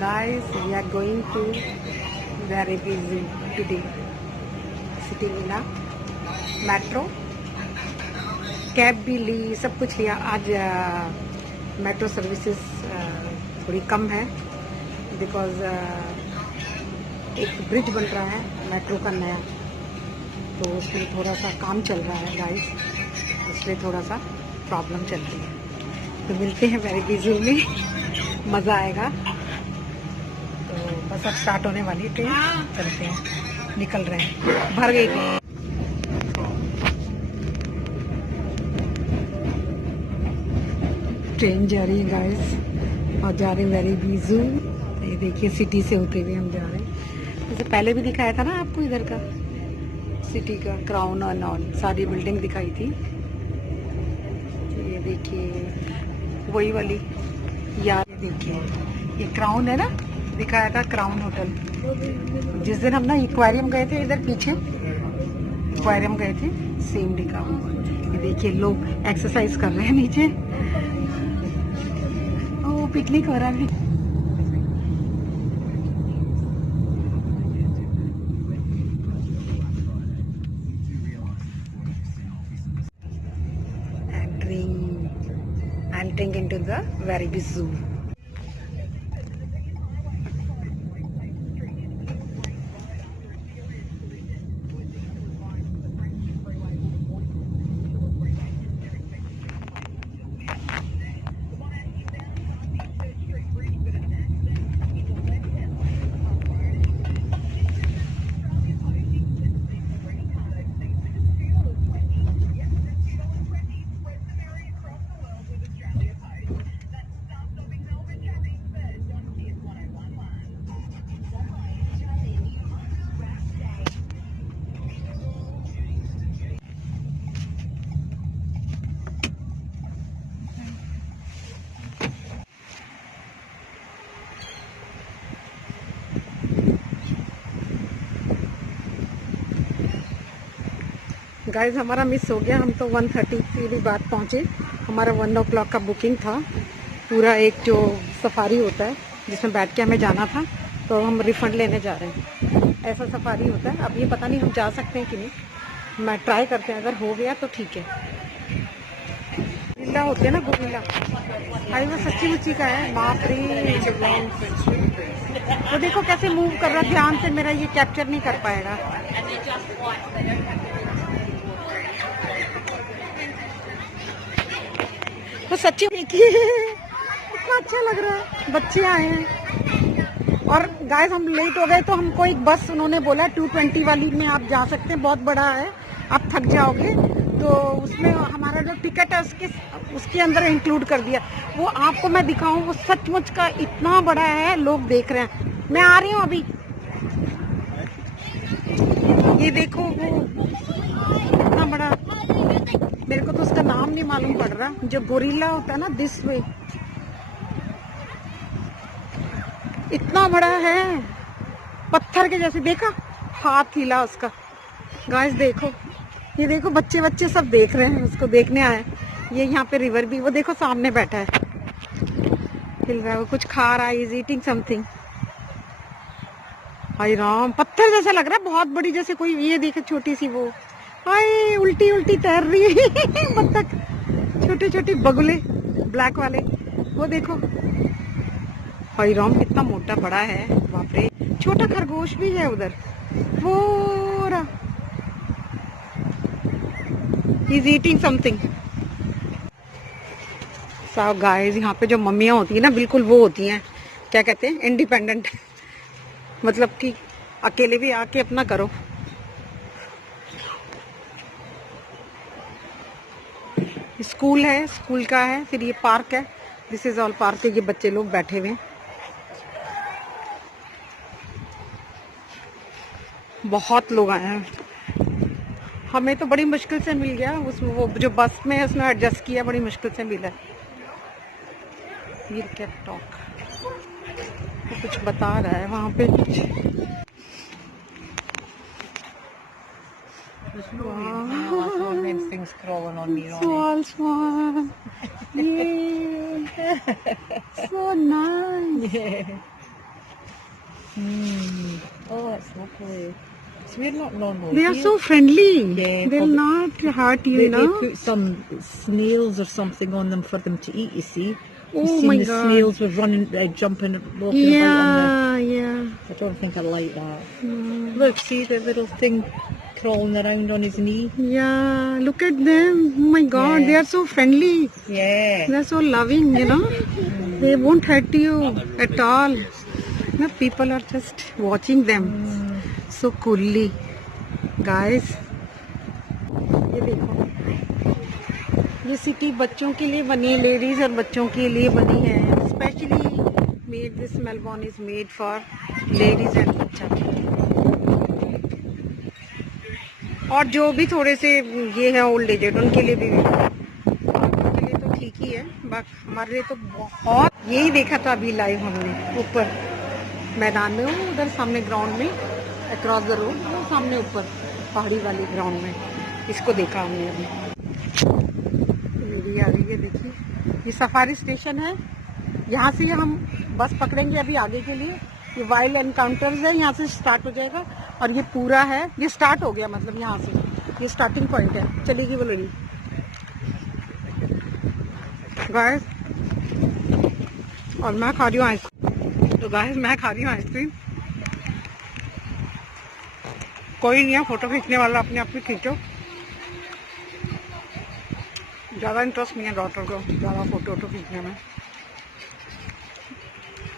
Guys, we are going to Werribe Zoo today. Sitting in a metro. Cab भी ली, सब कुछ लिया. आज मेट्रो सर्विसेज थोड़ी कम है बिकॉज एक ब्रिज बन रहा है मेट्रो का नया, तो उसमें थोड़ा सा काम चल रहा है गाइस, इसलिए थोड़ा सा प्रॉब्लम चल रही है. तो मिलते हैं वेरिबे ज़ू में, मज़ा आएगा. तो बस अब स्टार्ट होने वाली है ट्रेन, चलते हैं, निकल रहे हैं. भर गई थी. ट्रेन जा रही है गाइस और जा रहे हैं वेरिबे ज़ू. ये देखिए सिटी से होते हुए हम जा रहे हैं. जैसे पहले भी दिखाया था ना आपको, इधर का सिटी का क्राउन और नॉन सारी बिल्डिंग दिखाई थी. ये देखिए वही वाली यार, ये देखिए ये क्राउन है ना, दिखाया था क्राउन होटल. जिस दिन हम ना एक्वेरियम गए थे, इधर पीछे एक्वेरियम गए थे, सेम दिखा हुआ. ये देखिए लोग एक्सरसाइज कर रहे हैं नीचे. ओ पिकनिक हो रहा है. Entering into the Werribe Zoo. Guys हमारा मिस हो गया. हम तो 1:30 के भी बाद पहुँचे. हमारा 1 o'clock का बुकिंग था. पूरा एक जो सफारी होता है जिसमें बैठ के हमें जाना था, तो हम रिफंड लेने जा रहे हैं. ऐसा सफारी होता है. अब ये पता नहीं हम जा सकते हैं कि नहीं, मैं ट्राई करते हैं. अगर हो गया तो ठीक है. गोरिल्ला होते हैं ना, गोरिल्ला. भाई वो सच्ची मुच्ची का है. बाप रे, वो देखो कैसे मूव कर रहा है. ध्यान से मेरा ये कैप्चर नहीं कर पाएगा. तो सच्ची देखिए कितना अच्छा लग रहा है. बच्चे आए हैं और गाइस हम लेट हो गए, तो हमको एक बस उन्होंने बोला 220 वाली में आप जा सकते हैं, बहुत बड़ा है, आप थक जाओगे. तो उसमें हमारा जो टिकट है उसके अंदर इंक्लूड कर दिया. वो आपको मैं दिखाऊं, वो सचमुच का इतना बड़ा है. लोग देख रहे हैं. मैं आ रही हूँ अभी. ये देखो वो इतना बड़ा, मेरे को तो उसका नाम नहीं मालूम पड़ रहा. जो गोरिल्ला होता है ना, दिस वे, इतना बड़ा है, पत्थर के जैसे. देखा हाथ हिला उसका. गाइस देखो, ये देखो बच्चे बच्चे सब देख रहे हैं, उसको देखने आए. ये यहाँ पे रिवर भी, वो देखो सामने बैठा है, हिल रहा है, वो कुछ खा रहा है. Is eating something. हाय राम, पत्थर जैसा लग रहा है, बहुत बड़ी, जैसे कोई. ये देखो छोटी सी वो, हाय उल्टी उल्टी तैर रही है बत्तख. छोटे छोटे बगुले ब्लैक वाले, वो देखो. हाय राम कितना मोटा बड़ा है, बाप रे. छोटा खरगोश भी है उधर, वो He's eating something. So guys, यहाँ पे जो मम्मियाँ होती है ना, बिल्कुल वो होती हैं, क्या कहते हैं, इंडिपेंडेंट. मतलब कि अकेले भी आके अपना करो. स्कूल है, स्कूल का है. फिर ये पार्क है, दिस इज ऑल पार्क है. ये बच्चे लोग बैठे हुए हैं. बहुत लोग आए हैं. हमें तो बड़ी मुश्किल से मिल गया. उसमें वो जो बस में है उसने एडजस्ट किया, बड़ी मुश्किल से मिला. ये क्या टॉक, वो कुछ बता रहा है वहाँ पे कुछ. So nice. Oh, it's lovely. So we're not normal. They are here. so friendly. Yeah, They'll well, not hurt you, They know. put some snails or something on them for them to eat, you see. Oh You've seen my the God. snails were running, jumping, walking about on the... Yeah. I don't think I like that. Look, see the little thing crawling around on his knee? Yeah, look at them. Oh my God, Yeah. they are so friendly. Yeah. They are so loving, you know. They won't hurt you at all. You know, people are just watching them so coolly. Guys, ये देखो, ये city बच्चों के लिए बनी है, ladies और बच्चों के लिए बनी है. Especially made, this Melbourne is made for ladies and बच्चा. और जो भी थोड़े से ये है ओल्ड एजेड, उनके लिए भी, उनके लिए तो ठीक ही है, बट हमारे लिए तो बहुत. यही देखा था अभी लाइव हमने ऊपर मैदान में, वो उधर सामने ग्राउंड में, अक्रॉस द रोड, वो सामने ऊपर पहाड़ी वाली ग्राउंड में, इसको देखा हमने अभी. मेरी आ रही है, देखिए ये सफारी स्टेशन है. यहाँ से हम बस पकड़ेंगे अभी आगे के लिए. ये वाइल्ड एनकाउंटर्स है, यहाँ से स्टार्ट हो जाएगा. और ये पूरा है, ये स्टार्ट हो गया, मतलब यहाँ से ये स्टार्टिंग पॉइंट है. चलेगी वो लड़ी गाइस. और मैं खा रही हूँ आइसक्रीम. तो गाइस मैं खा रही हूँ आइसक्रीम. कोई नहीं है फोटो खींचने वाला, अपने आप में खींचो. ज़्यादा इंटरेस्ट नहीं है डॉटर को ज़्यादा फोटो खींचने में.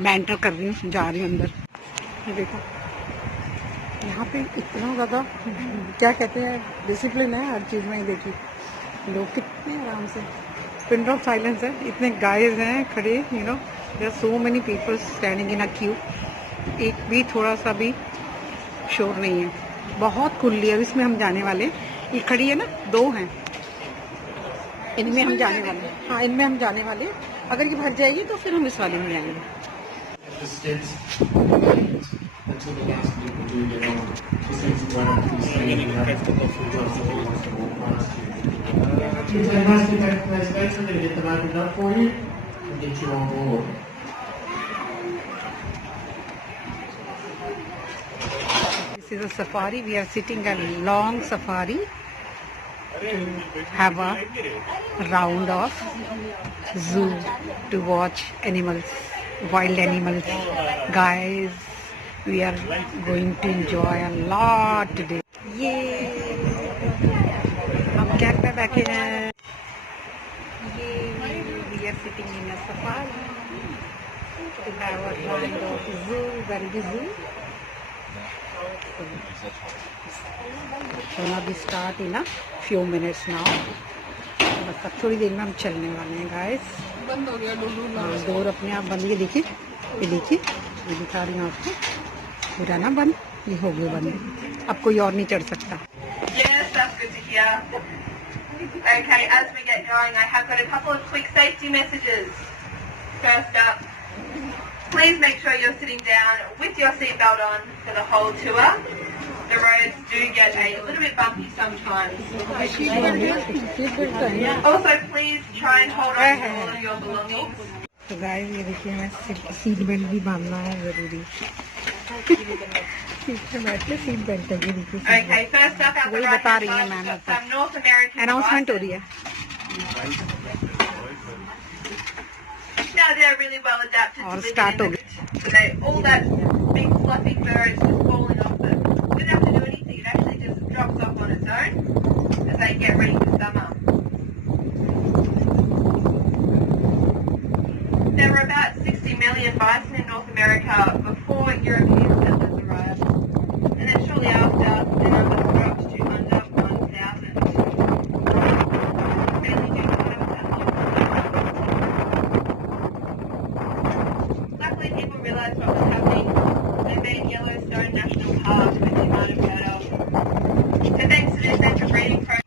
मैं एंटर कर रही हूँ, जा रही हूँ अंदर. ये देखो यहाँ पे इतना ज़्यादा क्या कहते हैं डिसिप्लिन है हर चीज़ में. ही देखिए लोग कितने आराम से, पिन ऑफ साइलेंस है. इतने गाइज हैं खड़े, you know. There are so many people standing in a queue. एक भी थोड़ा सा भी शोर नहीं है. बहुत खुली है. इसमें हम जाने वाले, ये खड़ी है ना, दो हैं, इनमें हम जाने वाले हैं. हाँ, इनमें हम जाने वाले. अगर ये भर जाएगी तो फिर हम इस वाले में जाएंगे. Until the last people do their own. She says one or two things. She's a nice space. I'm going to get them opened up for you and get you on board. This is a safari. We are sitting a long safari to have a round of zoo to watch animals, wild animals. Guys, we are going to enjoy a lot today. Yay! हम cab पे बैठे हैं. We are sitting in a safari to have a round of zoo, Werribe Zoo. Gonna be start in a few minutes now. बस अब थोड़ी देर में हम चलने वाले हैं गाइस. बंद हो गया डोर अपने आप बंद. ये देखिए, ये देखिए, मैं दिखा रही हूँ आपको. पूरा ना बंद, ये हो गया बंद. अब कोई और नहीं चढ़ सकता. Yes, that's good to hear. Okay, as we get going, I have got a couple of quick safety messages. First up, please make sure you're sitting down with your seatbelt on for the whole tour. The roads do get a little bit bumpy sometimes. Also, please try and hold on to all of your belongings. तो guys ये देखिए, मैं seat belt भी बांधना है जरूरी. Seat पे बैठ के सीट बेल्ट है. ये देखिए Okay, first up, out the वही right बता hand रही है side, ma'am. we've got some North American announcement हो bison. रही है. Now they're really well adapted और to living start in हो the so they, all that big fluffy fur is just falling off them. You don't have to do anything. It actually just drops off on its own as they get ready for summer. There were about 60 million bison in North America before European settlers arrived, and then shortly after, the number dropped to under 1,000. Really do kind of that long. Luckily, people realised what was happening and made Yellowstone National Park, which you might have heard of. So thanks to this central breeding program.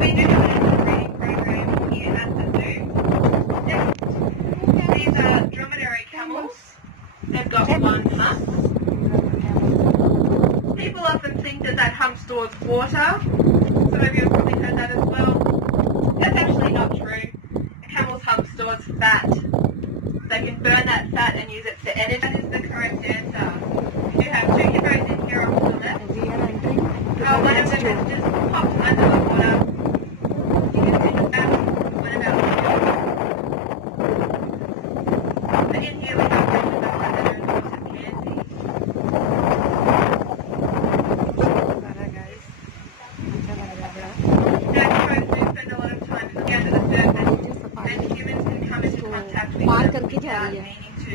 We do have an active breeding program here at the zoo. These are dromedary camels. They've got one hump. People often think that that hump stores water. Some of you have probably heard that as well. That's actually not true. करके जा रही है, without meaning to.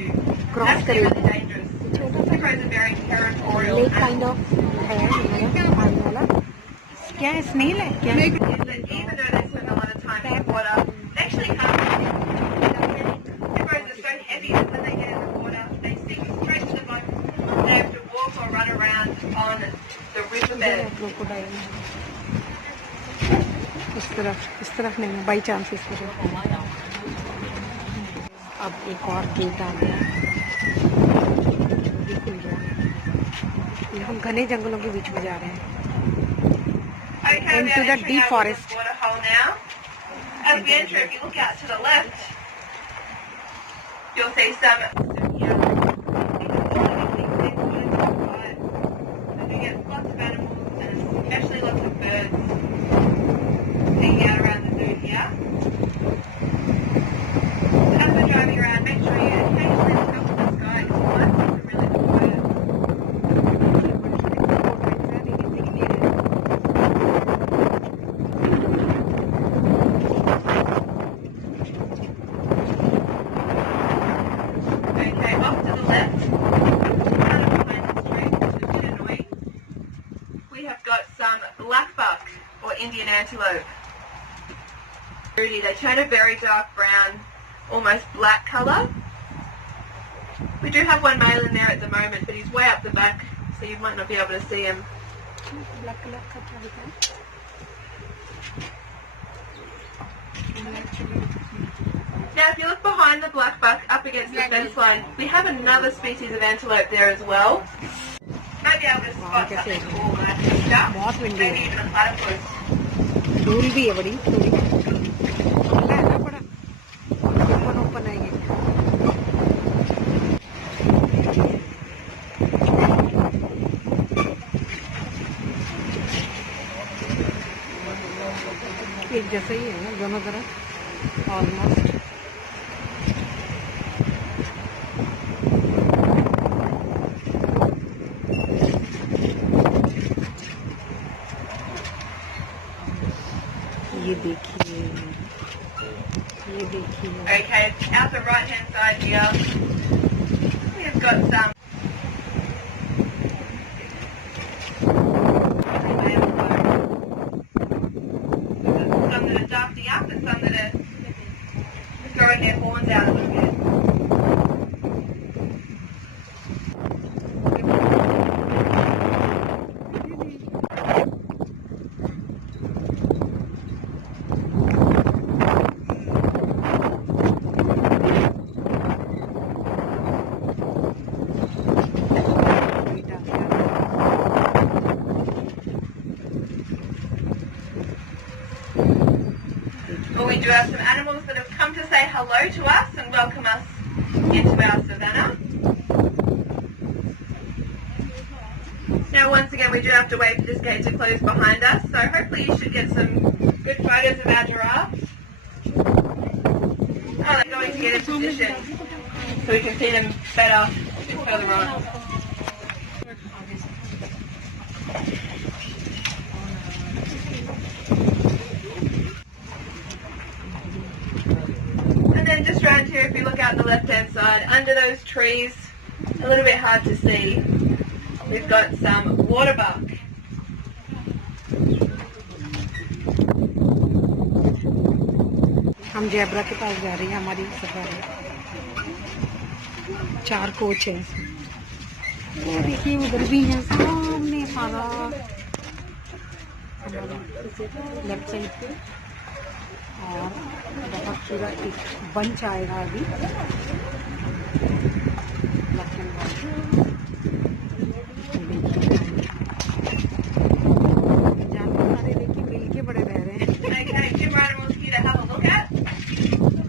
Cross That's करेगी। really dangerous. छोटा सा Zebras are very territorial. Lake kind of है मतलब पानी वाला। क्या है, स्नेल है क्या? Is that even though they spend a lot of time in the water, they actually can't. Zebras are so heavy that when they get in the water, they sink straight to the bottom. They have to walk or run around on the riverbed. Crocodile इस तरफ नहीं है, by chance इस तरफ। अब एक और gate आ गया, ये खुल गया। ये हम घने जंगलों के बीच में जा रहे हैं। Okay, Into we are the entering deep our forest. water hole now. As we enter, if you look out to the left, you'll see some here. So we get lots of animals and especially lots of birds hanging out around the zoo here. As we're driving around, make sure you occasionally look up at the sky because you might see some really cool birds. Okay, off to the left, kind of behind the street, which is a bit annoying, we have got some blackbuck or Indian antelope. They turn a very dark brown, almost black colour. We do have one male in there at the moment, but he's way up the back, so you might not be able to see him. Black colour का क्या होता है? Now, if you look behind the blackbuck up against the fence line, we have another species of antelope there as well. Might be able to spot something cool when I picked up. बहुत windy है। Maybe even a platypus. धूल भी है बड़ी थोड़ी, खुला है ना बड़ा, ओपन है ये। एक जैसा ही है ना दोनों तरफ ऑलमोस्ट। ये देखिए, ये देखिए। Okay, out the right hand side here, we have got some. Some that are darting up and some that are throwing their horns out a little bit. Well, we do have some animals that have come to say hello to us and welcome us into our savannah. Now, once again, we do have to wait for this gate to close behind us, so hopefully you should get some good photos of our giraffes. Oh, they're going to get in position so we can see them better further on. And then just around here, if you look out the left-hand side, under those trees, a little bit hard to see, we've got some waterbuck. हम zebra के पास जा रही हैं, हमारी safari 4 coach हैं। वो देखिए उधर भी है सामने हमारा लेफ्ट साइड पे, और बहुत पूरा एक बंच आएगा अभी ब्लैक एंड वाइट। जानवर सारे देखिए मिलके बड़े रह रहे हैं। Okay, two more animals here to have a look at.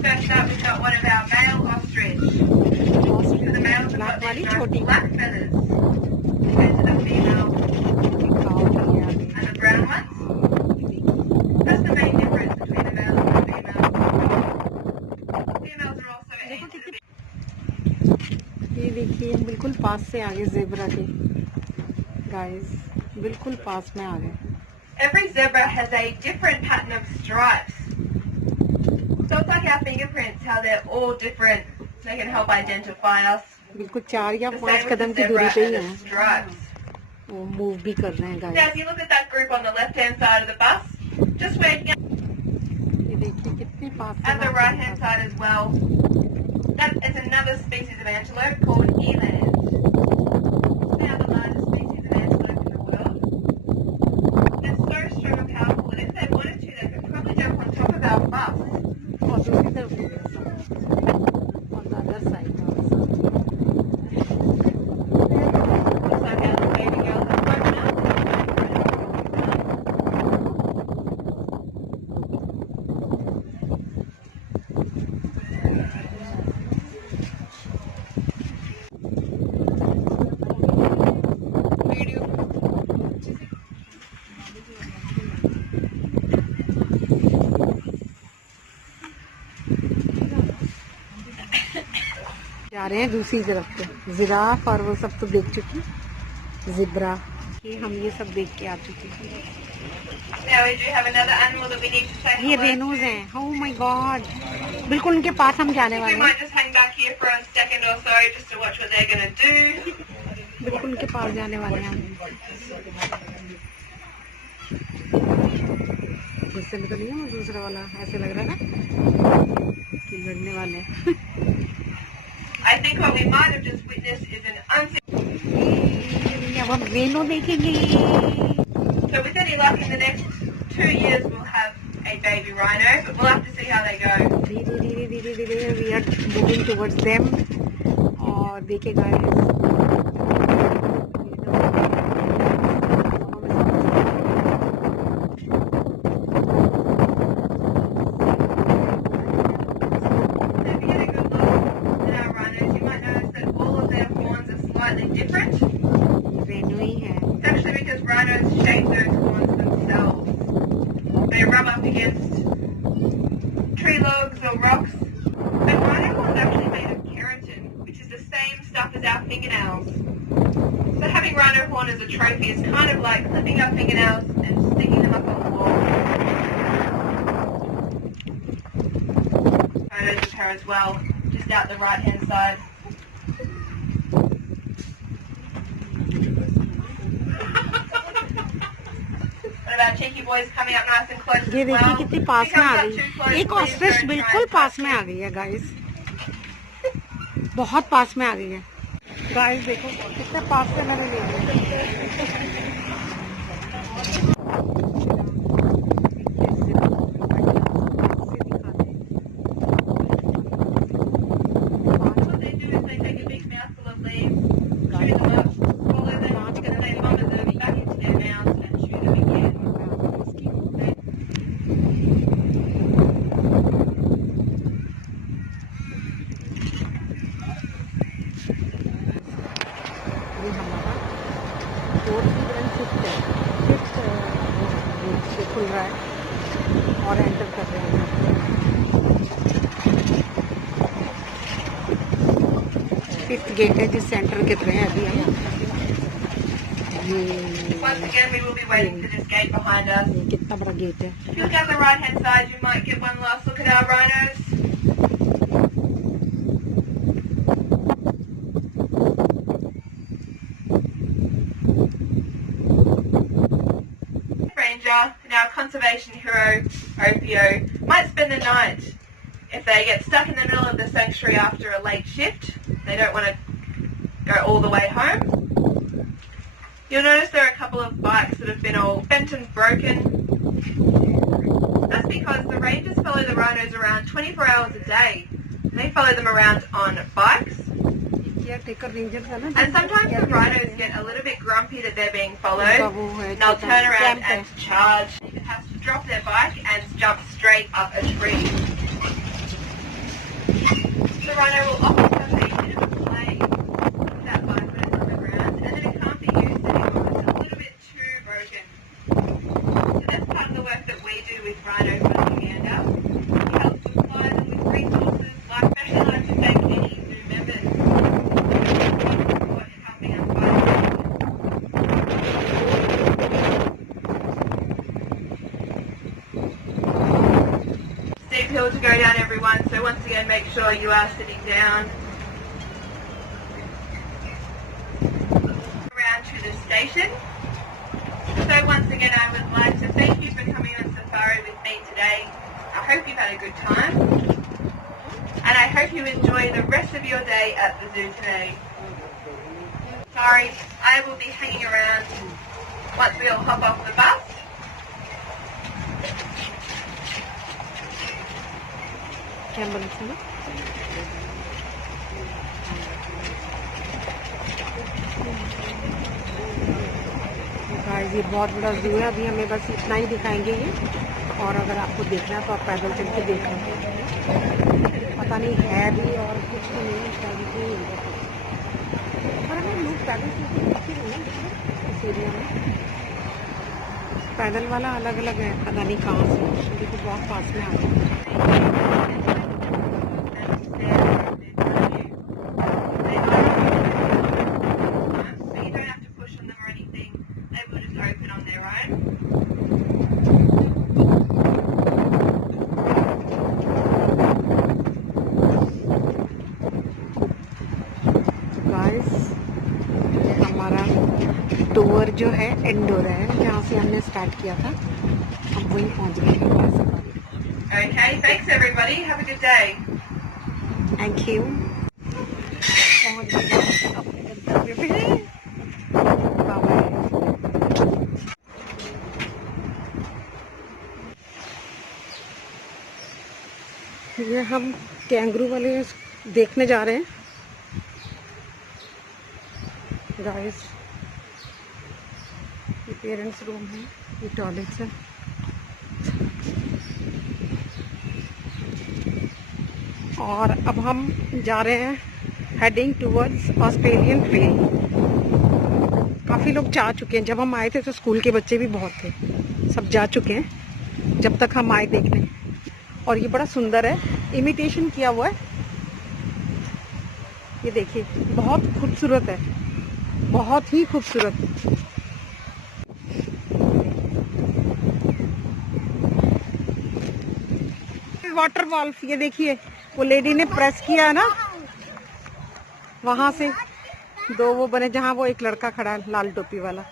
First up, we've got one of our male ostrich. So the males have got these nice black feathers compared to the female and the brown ones. That's the main difference between the male and the female. Females are also aimed at a bit. ये देखिए बिल्कुल पास से आ गए zebra के guys, बिल्कुल पास में आ गए। Every zebra has a different pattern of stripes. So it's like our fingerprints, how they're all different They can help identify us. बिल्कुल 4 या The 5 same with Kadam the की zebra दूरी पे and ही the हैं. stripes. वो move भी कर रहे हैं Now, guys. if you look at that group on the left-hand side of the bus, just waking up, ये देखिए कितने पास से and the मैं right-hand आपको side as well, that is another species of antelope called eland. It's now the largest species of antelope in the world. They're so strong and powerful that if they wanted to, they could probably jump on top of our bus. और दूसरी तरफ भी है सब. On the other side also. Looks like our little baby girl has woken up and is waiting for another one. जा रहे हैं दूसरी तरफ पे. जिराफ और वो सब तो देख चुकी. जिब्रा ये हम ये सब देख के आ चुके हैं. Now we do have another animal that we need to say ये hello रेनूज to. हैं. Oh my God. बिल्कुल उनके पास हम जाने We वाले हैं. might just hang back here for a second or so just to watch what they're going to do. बिल्कुल उनके पास जाने वाले हैं हम. गुस्से में तो नहीं है वो दूसरा वाला. ऐसे लग रहा है ना कि लड़ने वाले हैं. I think what we might have just witnessed is an अब हम रेनो देखेंगे. So with any luck, in the next 2 years, we'll have a baby rhino, but we'll have to see how they go. धीरे धीरे धीरे धीरे we are moving towards them. और देखे guys So if you get a good look at our rhinos, you might notice that all of their horns are slightly different. Rhino ही है. It's actually because rhinos shape those horns themselves. They rub up against tree logs or rocks. And rhino horns are actually made of keratin, which is the same stuff as our fingernails. So having rhino horn as a trophy is kind of like clipping our fingernails and sticking them up on the wall. Photos of her as well, just out the right-hand side. One of our cheeky boys coming up nice and close ये as देखिए well. कितनी If pass he में comes आ up गई. too close, एक please ostrich don't try बिल्कुल and pass touch में him. आ गई है गाइस. बहुत पास में आ गई है गाइस. देखो कितने पास से मैंने ले लिया. What they do is they take a big mouthful of leaves, chew them up, swallow them, and then they vomit them back into their mouths and chew them again. ये हमारा 4th and 5th है. 5th gate खुल रहा है और enter कर रहे हैं. 5th गेट है जिस सेंटर के रहे हैं अभी हम. ये Once again, we will be waiting for this gate behind us. ये कितना बड़ा गेट है. If you look down the right-hand side, you might get one last look at our rhinos. Ranger and our conservation hero, Opio, might spend the night if they get stuck in the middle of the sanctuary after a late shift. They don't want to go all the way home. You'll notice there are a couple of bikes that have been all bent and broken. That's because the rangers follow the rhinos around 24 hours a day. They follow them around on bikes. Caretaker ranger था ना. And sometimes the rhinos get a little bit grumpy that they're being followed. And they'll turn around and charge. It has to drop their bike and jump straight up a tree. The rhino will often have a bit of a play with that bike when it's on the ground, and then it can't be used anymore. It's a little bit too broken. So that's part of the work that we do with Rhino Propaganda. We help to supply them with resources like specialised to thank any zoo members for helping us fight against them. steep hill to go down, everyone, so once again make sure you are sitting down. Around to the station. So once again I would like to thank you for coming on safari with me today. I hope you've had a good time and I hope you enjoy the rest of your day at the zoo today. Sorry, I will be hanging around once we all hop off the bus. Guys ये बहुत बड़ा जू है, अभी हमें बस इतना ही दिखाएंगे ये, और अगर आपको देखना है तो आप पैदल चल के देख लें। पता नहीं है भी और कुछ भी नहीं है, पर अगर लोग पैदल चल के देख ही रहे हैं इस एरिया में। पैदल वाला अलग अलग है, पता नहीं कहाँ से, देखो बहुत पास में आ गए। टूर जो है इंडोर है, जहाँ से हमने स्टार्ट किया था, हम वहीं पहुँच गए। Okay, thanks everybody. Have a good day. Thank you. पहुँच गए अपने गंतव्य पे। बाय। ये हम कैंगरू वाले देखने जा रहे हैं गाइस। ये पेरेंट्स रूम है, ये टॉयलेट्स है। और अब हम जा रहे हैं हेडिंग टूवर्ड्स ऑस्ट्रेलियन ट्रेल। काफ़ी लोग जा चुके हैं, जब हम आए थे तो स्कूल के बच्चे भी बहुत थे, सब जा चुके हैं जब तक हम आए देखने। और ये बड़ा सुंदर है, इमिटेशन किया हुआ है, ये देखिए बहुत खूबसूरत है, बहुत ही खूबसूरत। वाटर वॉल्फ, ये देखिए वो लेडी ने प्रेस किया है ना, वहां से दो वो बने, जहां वो एक लड़का खड़ा है लाल टोपी वाला,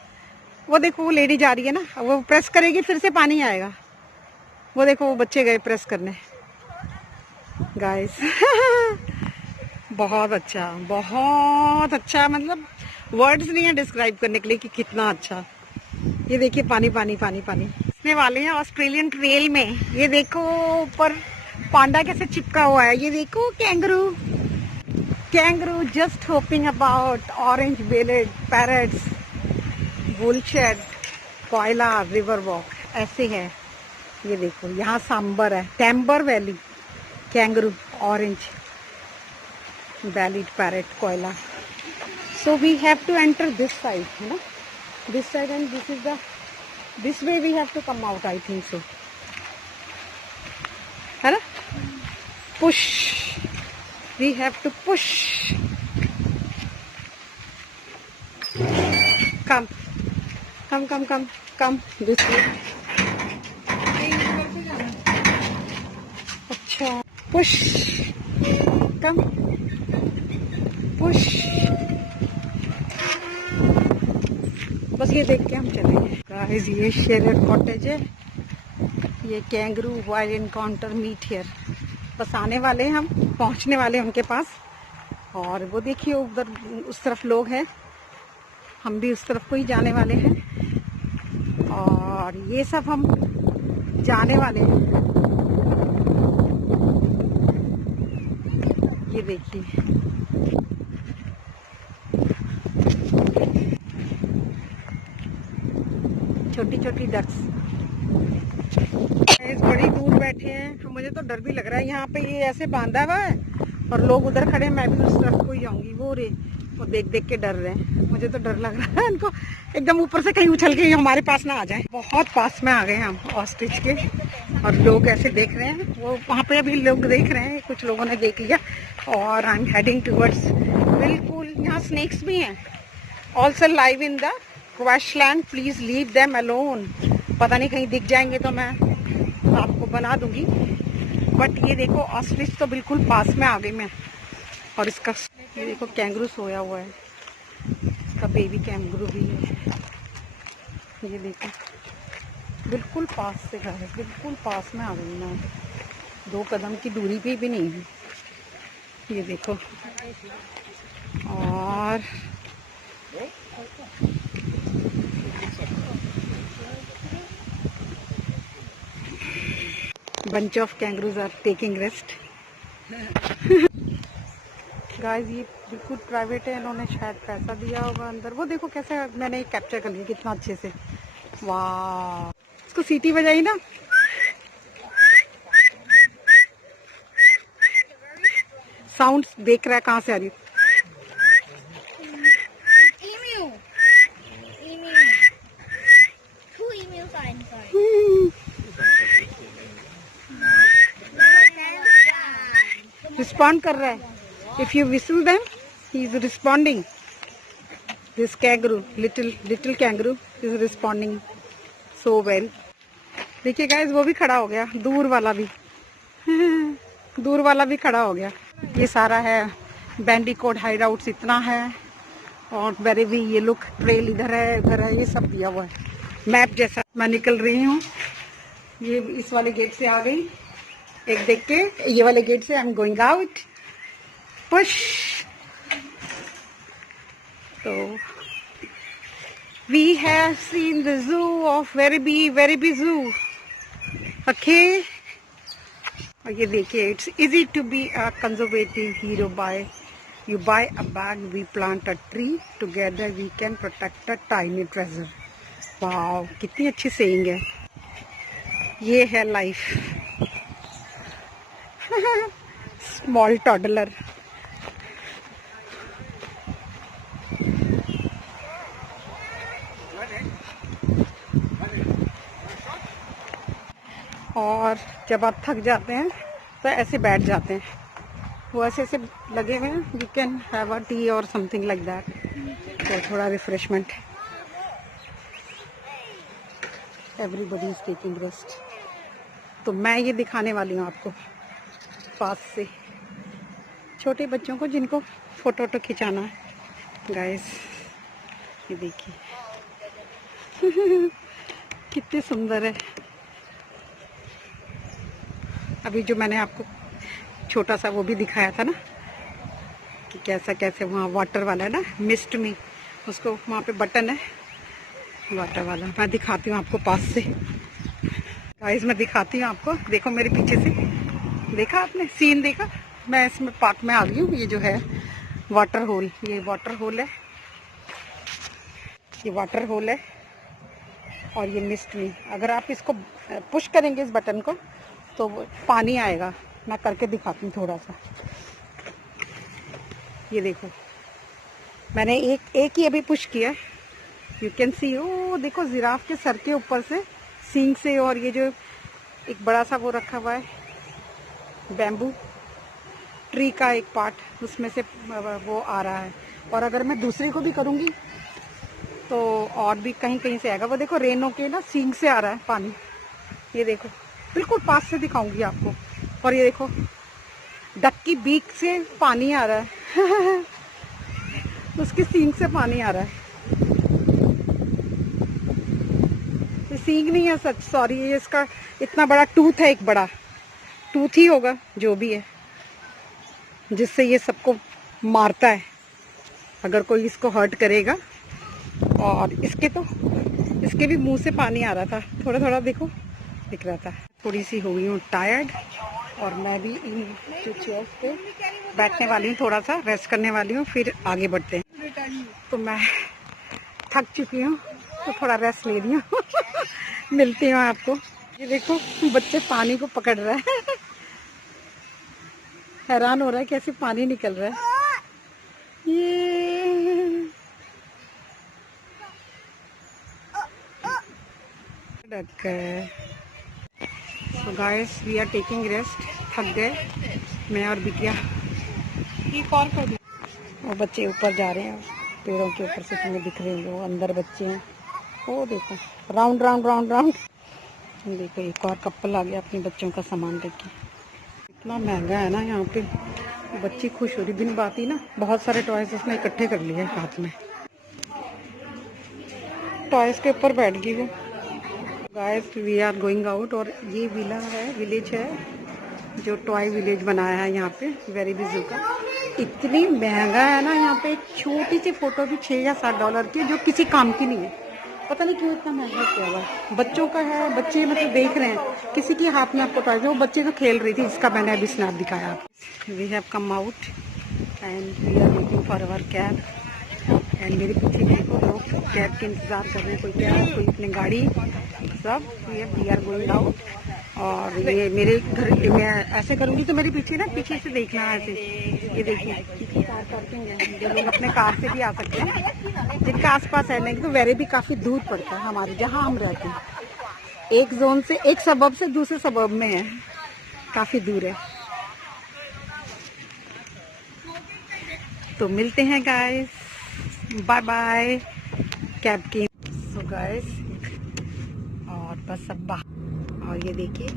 वो देखो वो लेडी जा रही है ना, वो प्रेस करेगी फिर से पानी आएगा। वो देखो वो बच्चे गए प्रेस करने गाइस। बहुत अच्छा, बहुत अच्छा, मतलब वर्ड्स नहीं है डिस्क्राइब करने के लिए कि कितना अच्छा। ये देखिए पानी पानी पानी पानी इसने वाले हैं ऑस्ट्रेलियन ट्रेल में। ये देखो ऊपर पांडा कैसे चिपका हुआ है, ये देखो kangaroo, kangaroo just hopping about, orange bellied parrots, बुलशेड, कोयला, रिवर वॉक, ऐसे है। ये देखो यहाँ सांबर है, टैम्बर वैली, कैंगरू, ऑरेंज बैलिड पैरट, कोयला। So we have to enter this side, है ना, this side, and this is the, this way we have to come out, I think so, है ना, push, we have to push, come, come, come, come, come, this way, अच्छा, push, come, push, बस ये देख के हम चलेंगे guys. ये शेयर कॉटेज है, ये kangaroo wild encounter meet here. बस आने वाले हैं हम, पहुंचने वाले हैं उनके पास। और वो देखिए उधर उस तरफ लोग हैं, हम भी उस तरफ को ही जाने वाले हैं। और ये सब हम जाने वाले हैं, ये देखिए छोटी छोटी डक्स बड़ी दूर बैठे हैं। मुझे तो डर भी लग रहा है, यहाँ पे ये ऐसे बांधा हुआ है और लोग उधर खड़े हैं, मैं भी उस तरफ को ही जाऊंगी। वो रे वो देख देख के डर रहे हैं, मुझे तो डर लग रहा है इनको एकदम ऊपर से कहीं उछल के हमारे पास ना आ जाए। बहुत पास में आ गए हम ऑस्ट्रिच के, और लोग ऐसे देख रहे हैं, वो वहाँ पे अभी लोग देख रहे हैं, कुछ लोगों ने देख लिया। और आई एम हेडिंग टूवर्ड्स, बिल्कुल यहाँ स्नेक्स भी हैं, also live in the grassland, please leave them alone. पता नहीं कहीं दिख जाएंगे तो मैं आपको बना दूंगी। बट ये देखो ऑस्ट्रिच तो बिल्कुल पास में आ गई मैं। और इसका ये देखो कैंगरू सोया हुआ है, इसका बेबी कैंगरू भी है। ये देखो बिल्कुल पास से घर है, बिल्कुल पास में आ गई मैं, 2 कदम की दूरी पे भी नहीं है। ये देखो। और bunch of kangaroos are taking rest. Guys ये बिल्कुल प्राइवेट है, इन्होंने शायद पैसा दिया होगा अंदर। वो देखो कैसे मैंने कैप्चर कर लिया कितना अच्छे से। वाह, इसको सीटी बजाई ना। साउंड देख रहा है कहाँ से आ रही। Emu. Emu. 2 emus are inside. Respond कर रहा है। If you whistle them he is responding. This kangaroo, little kangaroo is responding so well. देखिए गाइस वो भी खड़ा हो गया, दूर वाला भी दूर वाला भी खड़ा हो गया। ये सारा है बैंडिकोट हाइड आउट्स, इतना है। और वेरिबी ये लुक ट्रेल इधर है, उधर है, ये सब दिया हुआ है मैप जैसा। मैं निकल रही हूँ, ये इस वाले गेट से आ गई, एक देख के ये वाले गेट से। I am going out, push. तो we have seen the zoo of Werribee zoo. Okay, और ये देखिए, it's easy to be a conservative hero by you buy a bag, we plant a tree, together we can protect a tiny treasure. Wow, कितनी अच्छी saying है। ये है life. Small toddler. और जब आप थक जाते हैं तो ऐसे बैठ जाते हैं, वो ऐसे ऐसे लगे हुए हैं। You can have a T और समथिंग लाइक दैट, तो थोड़ा refreshment. Everybody is taking rest. तो मैं ये दिखाने वाली हूँ आपको पास से, छोटे बच्चों को जिनको फोटो वोटो खिंचाना है। गाइस ये देखिए कितने सुंदर है। अभी जो मैंने आपको छोटा सा वो भी दिखाया था ना, कि कैसा कैसे वहाँ वाटर वाला है ना, मिस्ट में, उसको वहाँ पे बटन है वाटर वाला। मैं दिखाती हूँ आपको पास से। गाइस मैं दिखाती हूँ आपको, देखो मेरे पीछे से, देखा आपने सीन देखा। मैं इसमें पार्क में आ गई हूँ। ये जो है वाटर होल, ये वाटर होल है, ये वाटर होल है। और ये मिस्ट में, अगर आप इसको पुश करेंगे इस बटन को तो पानी आएगा। मैं करके दिखाती हूँ थोड़ा सा। ये देखो, मैंने एक ही अभी पुश किया। यू कैन सी, ओ देखो जिराफ के सर के ऊपर से सींग से, और ये जो एक बड़ा सा वो रखा हुआ है बैम्बू ट्री का एक पार्ट, उसमें से वो आ रहा है। और अगर मैं दूसरे को भी करूँगी तो और भी कहीं कहीं से आएगा। वो देखो रेनों के ना सींग से आ रहा है पानी। ये देखो बिल्कुल पास से दिखाऊंगी आपको। और ये देखो डक की बीक से पानी आ रहा है उसकी सींग से पानी आ रहा है। ये सींग नहीं है सच, सॉरी, ये इसका इतना बड़ा टूथ है, एक बड़ा टूथ ही होगा जो भी है, जिससे ये सबको मारता है अगर कोई इसको हर्ट करेगा। और इसके भी मुंह से पानी आ रहा था, थोड़ा थोड़ा देखो दिख रहा था। थोड़ी सी हो गई हूँ टायर्ड, और मैं भी इन चेयर्स पे बैठने वाली हूँ, थोड़ा सा रेस्ट करने वाली हूँ, फिर आगे बढ़ते हैं। तो मैं थक चुकी हूँ तो थोड़ा रेस्ट ले रही हूँ मिलती हूँ आपको। ये देखो बच्चे पानी को पकड़ रहे हैं हैरान हो रहा है कैसे पानी निकल रहा है। ये So guys, we are taking rest. थक गए मैं और बिटिया। ये कॉल कर दी। वो बच्चे ऊपर जा रहे हैं, पेड़ों के ऊपर से तुम्हें दिख रहे हैं, वो अंदर बच्चे हैं। वो देखो राउंड राउंड राउंड राउंड। देखो एक और कपल आ गया अपने बच्चों का सामान लेके। इतना महंगा है ना यहाँ पे, बच्ची खुश हो रही बिन बात ही ना, बहुत सारे टॉयज उसने इकट्ठे कर लिए हाथ में, टॉयज के ऊपर बैठ गई वो। Guys we are going out, और ये विला है, विलेज है जो टॉय विलेज बनाया है यहाँ पे वेरिबी ज़ू का। इतनी महंगा है ना यहाँ पे, एक छोटी सी फोटो भी $6 या $7 की, जो किसी काम की नहीं है। पता नहीं क्यों इतना महंगा किया हुआ है। बच्चों का है, बच्चे मतलब देख रहे हैं, किसी के हाथ में आपको टॉय, वो बच्चे तो खेल रही थी, जिसका मैंने अभी स्नैप दिखाया। We have come out and we are waiting for our cab. And मेरे पीछे देखो लोग कैब के इंतजार कर रहे हैं, कोई कैब, कोई अपनी गाड़ी, सब। We are going out. और ये मेरे घर, मैं ऐसे करूँगी तो मेरे पीछे ना, पीछे से देखना है ऐसे, ये देखिए पीछे कार पार्किंग है, जो लोग अपने कार से भी आ सकते हैं, जिनका आसपास है। नहीं तो वेरिबी काफ़ी दूर पड़ता है हमारे जहाँ हम रहते हैं, एक जोन से, एक सबब से दूसरे सबब में है, काफ़ी दूर है। तो मिलते हैं गाइस, बाय बाय कैब की। सो गाइस, और बस अब बाहर, और ये देखिए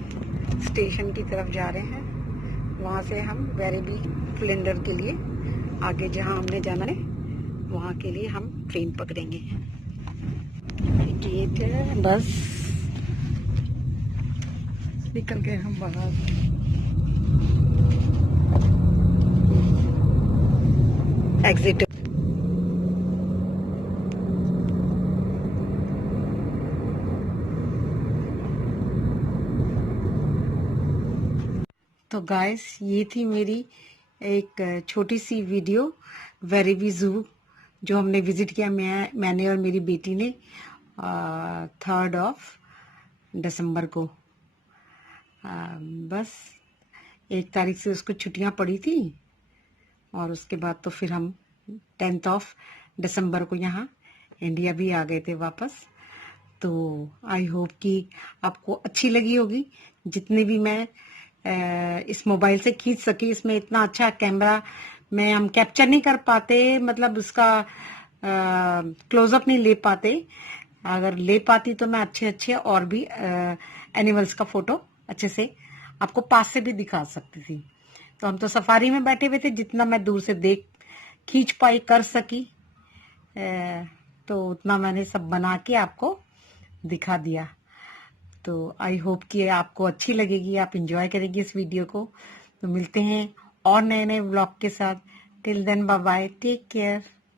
स्टेशन की तरफ जा रहे हैं, वहाँ से हम वेरिबी फ्लिंडर के लिए आगे जहाँ हमने जाना है वहाँ के लिए हम ट्रेन पकड़ेंगे। गेट है, बस निकल गए हम बाहर। एग्जिट। तो गाइस ये थी मेरी एक छोटी सी वीडियो वेरिबी ज़ू जो हमने विजिट किया, मैंने और मेरी बेटी ने 3 दिसंबर को। बस 1 तारीख से उसको छुट्टियां पड़ी थी, और उसके बाद तो फिर हम 10 दिसंबर को यहाँ इंडिया भी आ गए थे वापस। तो आई होप कि आपको अच्छी लगी होगी, जितनी भी मैं इस मोबाइल से खींच सकी। इसमें इतना अच्छा कैमरा में हम कैप्चर नहीं कर पाते, मतलब उसका क्लोजअप नहीं ले पाते। अगर ले पाती तो मैं अच्छे अच्छे और भी एनिमल्स का फोटो अच्छे से आपको पास से भी दिखा सकती थी। तो हम तो सफारी में बैठे हुए थे, जितना मैं दूर से देख खींच पाई कर सकी, तो उतना मैंने सब बना के आपको दिखा दिया। तो आई होप कि आपको अच्छी लगेगी, आप एंजॉय करेंगे इस वीडियो को। तो मिलते हैं और नए नए व्लॉग के साथ। Till then bye bye, take care.